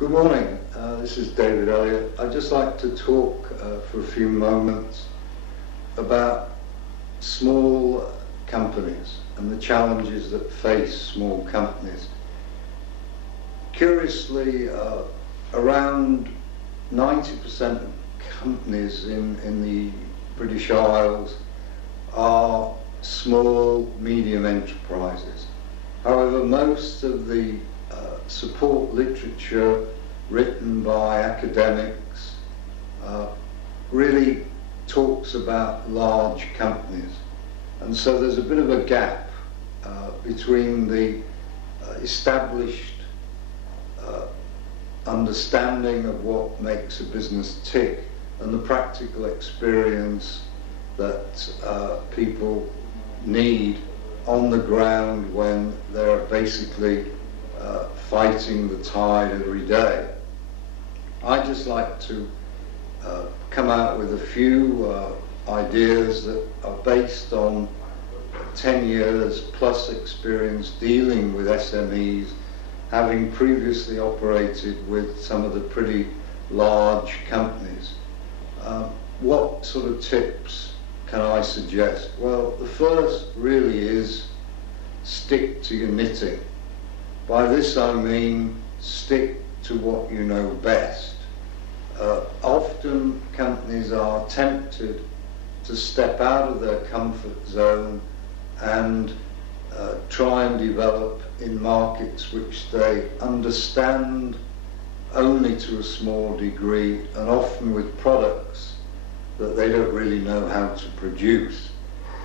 Good morning, this is David Elliott. I'd just like to talk for a few moments about small companies and the challenges that face small companies. Curiously, around 90% of companies in the British Isles are small, medium enterprises. However, most of the support literature written by academics really talks about large companies. And so there's a bit of a gap between the established understanding of what makes a business tick and the practical experience that people need on the ground when they're basically fighting the tide every day. I'd just like to come out with a few ideas that are based on 10 years plus experience dealing with SMEs, having previously operated with some of the pretty large companies. What sort of tips can I suggest? Well, the first really is stick to your knitting. By this I mean stick to what you know best. Often companies are tempted to step out of their comfort zone and try and develop in markets which they understand only to a small degree, and often with products that they don't really know how to produce.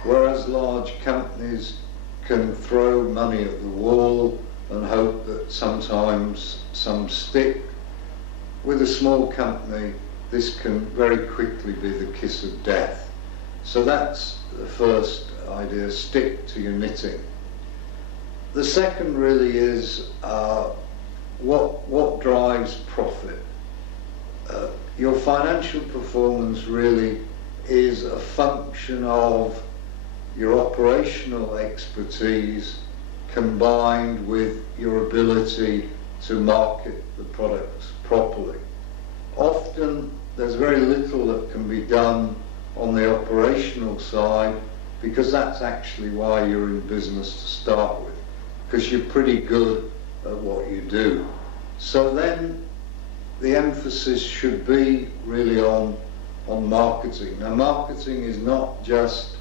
Whereas large companies can throw money at the wall and hope that sometimes some stick. With a small company, this can very quickly be the kiss of death. So that's the first idea, stick to your knitting. The second really is what drives profit. Your financial performance really is a function of your operational expertise combined with your ability to market the products properly. Often there's very little that can be done on the operational side, because that's actually why you're in business to start with, because you're pretty good at what you do. So then the emphasis should be really on marketing. Now, marketing is not just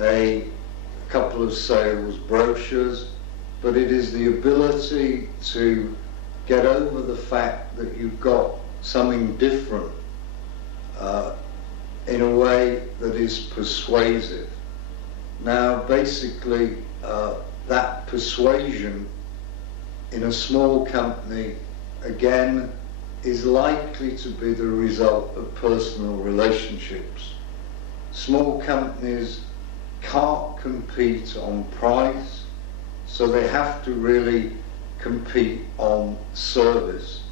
a couple of sales brochures, but it is the ability to get over the fact that you've got something different in a way that is persuasive. Now, basically, that persuasion in a small company, again, is likely to be the result of personal relationships. Small companies can't compete on price, so they have to really compete on service.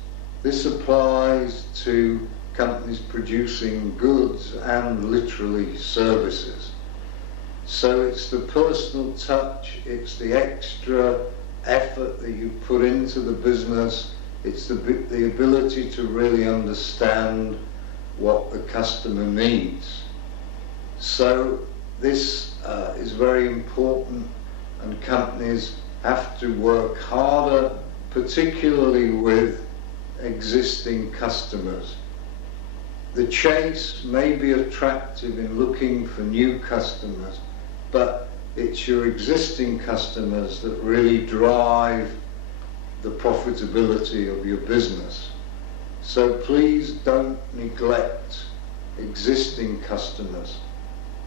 This applies to companies producing goods and literally services. So it's the personal touch, it's the extra effort that you put into the business, it's the ability to really understand what the customer needs. So this is very important, and companies have to work harder, particularly with existing customers. The chase may be attractive in looking for new customers, but it's your existing customers that really drive the profitability of your business. So please don't neglect existing customers.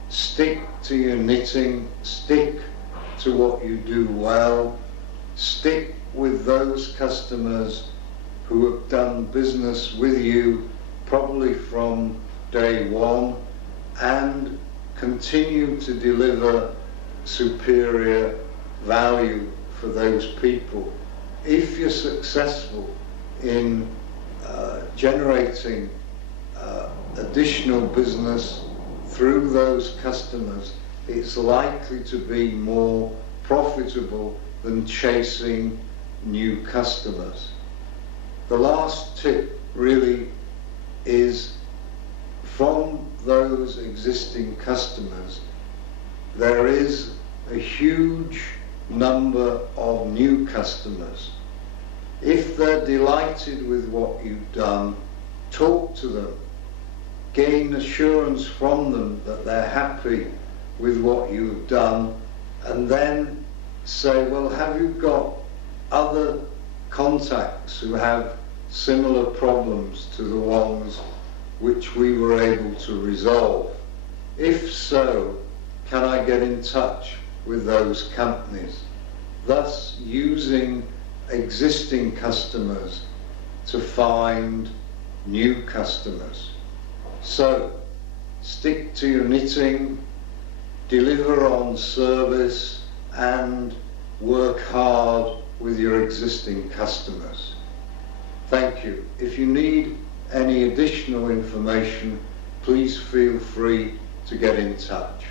Stick to your knitting, stick to what you do well, stick with those customers who have done business with you probably from day one, and continue to deliver superior value for those people. If you're successful in generating additional business through those customers, it's likely to be more profitable than chasing new customers. The last tip really is, from those existing customers, there is a huge number of new customers. If they're delighted with what you've done, talk to them, gain assurance from them that they're happy with what you've done, and then say, well, have you got other contacts who have similar problems to the ones which we were able to resolve? If so, can I get in touch with those companies? Thus using existing customers to find new customers. So stick to your knitting, deliver on service, and work hard with your existing customers. Thank you. If you need any additional information, please feel free to get in touch.